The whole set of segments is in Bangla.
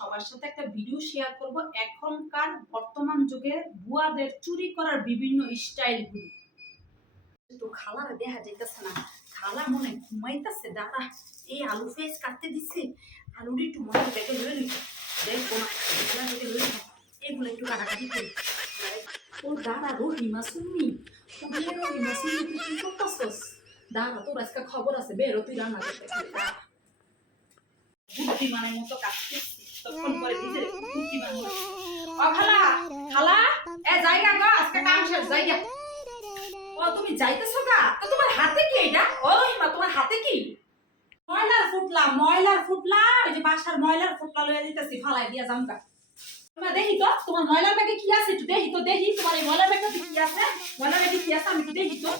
সবার সাথে একটা ভিডিও শেয়ার করব। এখনকার বর্তমান যুগে বুয়াদের চুরি করার বিভিন্ন স্টাইলগুলো তো খালার দেখা যাইতেছে না। খালা মনে ঘুমাইতেছে দাঁড়া। এই আলু ফেস কাটতে দিচ্ছে আলুটা একটু মনে ব্যাগে লয়ে নিচ্ছে দেখব না এগুলা ব্যাগে লয়ে নিচ্ছে। এগুলো একটু কাটাকাটি করি। ও দাঁড়া রহিমা শুননি রহিমা শুননি তুই কি করতেছস? দাঁড়া তোর আজকে খবর আছে বেরো তুই রান্না করতে। বুদ্ধিমানের মতো কাজ তখন তোমার হাতে কি কি? দেখি তো, তোমার ময়লার ব্যাগে কি আছে একটু দেখি তো, দেখি, তোমার এই ময়লার ব্যাগটা কি আছে? ময়লার ব্যাগে কি আছে আমি একটু দেখি তো।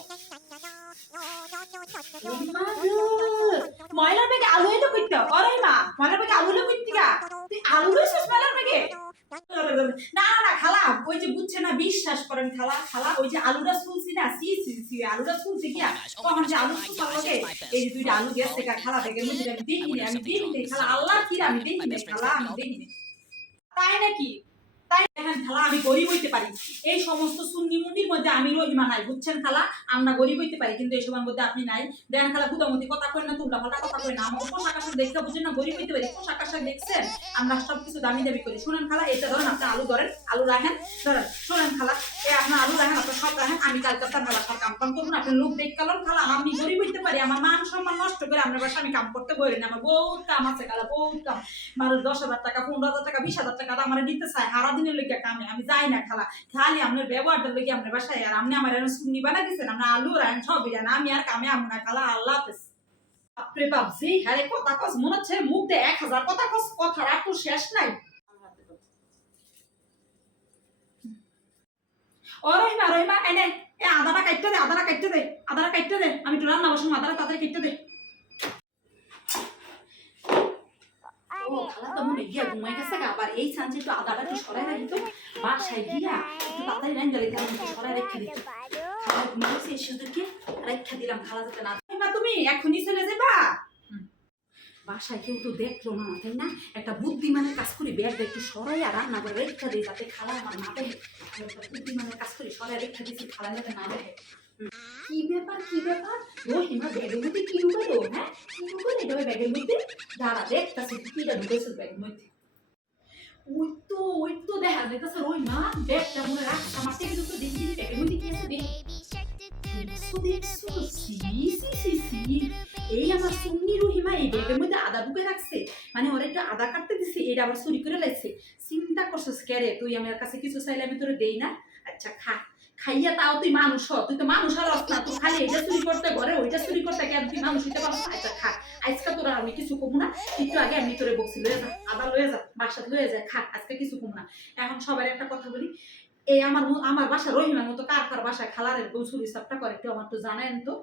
ময়লার ব্যাগে আলু এলো কইতে অরে বিশ্বাস করেন খালা খালা, ওই যে আলুটা শুনছি না সি সি সি আলুটা শুনছি কি তখন যে আলু লগে, এই যে দুইটা আলু গেছে খালা দেখে মধ্যে আমি দেখিনি আমি দেখিনি খালা আল্লাহ কি আমি দেখিনি খালা, আমি দেখিনি তাই নাকি? খালা আমি গরিব হইতে পারি। এই সমস্ত সুন্নি মুন্নির মধ্যে আমি রহিমা নাই বুঝছেন খালা? আমরা গরিব হইতে পারি, কিন্তু এই সময়ের মধ্যে আপনি নাই। দেন খালা, গুদামতি, কথা কই না তুলা ফাটা কথা কই না। আমার পোশাক আশাক দেখতে বুঝছেন না, গরিব হইতে পারি। পোশাক আশাক দেখছেন? আমরা সব কিছু দামি দামি করি। শুনেন খালা এটা ধরেন আপনি আলু ধরেন, আলু রাখেন, ধরেন, শোনেন খালা এ আপনার আলু রাখেন, আপনার সব রাখেন, আমি কালকে আপনার বাসার না আপনি লোক দেখ কালাম খালা, আমি গরিব হইতে পারি, আমার মান সম্মান নষ্ট করে আপনার বাসা আমি কাম করতে বলি না, আমার বহুত কাম আছে, খালা বহুত কাম আমার দশ হাজার টাকা, পনেরো হাজার টাকা, বিশ হাজার টাকা, আমার দিতে চায় সারা দিনের লেগে কামে, আমি যাই না, খালা। খালি আপনার ব্যবহারটার লেগে আপনার বাসায় আর আপনি আমার এরকম সুন্নি বানা দিচ্ছেন আমরা আলু রাখেন সব বিরান আমি আর কামে আমি না, খালা, আল্লাহ হাফেজ। বাপরে বাপ, যেই হারে কথা কস, মনে হচ্ছে মুখ দিয়ে এক হাজার কথা কস, কথার আর তো শেষ নাই। রহিমা রহিমা, এনে, এ আদাটা কাটতে দে, আদাটা কাটতে দে, আদাটা কাটতে দে, আমি একটু রান্না বসুন আদাটা কাটতে দে। তো তো, বাসায় দিলাম তুমি এখনই চলে যাবা বাসায় কেউ তো দেখল না, তাই না? একটা বুদ্ধিমানের কাজ করি ব্যাগটা একটু আর রান্না করে রেখা দিই, যাতে খালা আমার না দেখে সরাই রেখা দিচ্ছি খালা যাতে না দেখে। কি ব্যাপার কি ব্যাপার? রহিমা ব্যাগের মধ্যে কি ঢুকালো? হ্যাঁ? কি ঢুকালো? এটা ব্যাগের মধ্যে? দাঁড়া দেখতাছি কিটা ঢুকেছে ব্যাগের মধ্যে। ওই তো ওই তো, দেখা যাইতেছে রহিমা ব্যাগটা মনে রাখ, আমার থেকে দুটো দেখি ব্যাগের মধ্যে কি আছে, দেখি। দেখছ এই আমার সুন্নি রহিমা এই ব্যাগের মধ্যে আদা ঢুকে রাখছে। মানে ওরা একটু আদা কাটতে দিছে, এটা আবার চুরি করে লাগছে চিন্তা করছিস কে তুই আমার কাছে কিছু চাইলে আমি তোরে দেই না? আচ্ছা খা। খাইয়া তাও তুই মানুষ হ, তুই তো মানুষ আর না তুই খালি এটা চুরি করতে ঘরে ওইটা চুরি করতে কেন তুই মানুষ হইতে পারছ আচ্ছা খা আজকে তোরা আমি কিছু কমু না, একটু আগে আমি তোরে বকছি, লয়ে যা আদা লয়ে যা বাসাত লয়ে যা খা আজকে কিছু কমু না। এখন সবার একটা কথা বলি, এই আমার আমার বাসা রহিমার মতো কার কার বাসায় খালারের গোসুল সাপটা করে, একটু আমার তো জানেন তো।